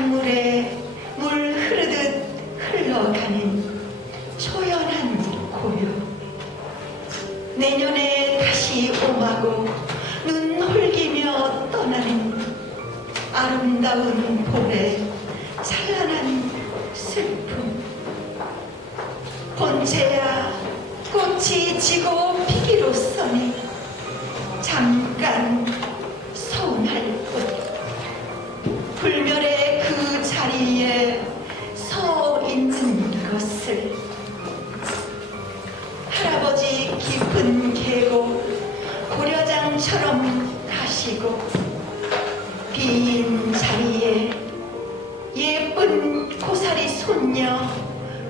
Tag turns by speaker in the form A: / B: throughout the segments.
A: 강물에 물 흐르듯 흘러가는 초연한 고요. 내년에 다시 오마고 눈 홀기며 떠나는 아름다운 봄의 찬란한 슬픔. 본체야 꽃이 지고 피 깊은 계곡 고려장처럼 가시고 빈 자리에 예쁜 고사리 손녀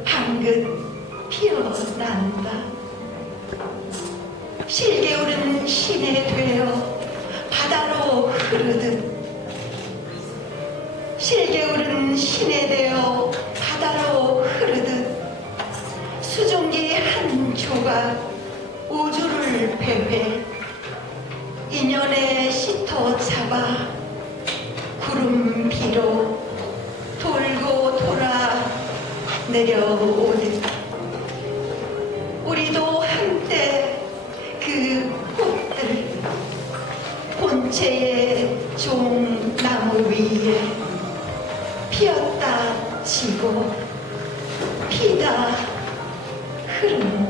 A: 방긋 피어난다. 실개울은 신에 되어 바다로 흐르듯 실개울은 신에 되어 바다로 배회 인연에 씻어 잡아 구름 비로 돌고 돌아 내려오듯 우리도 한때 그 꽃들 본체의 종나무 위에 피었다 지고 피다 흐른다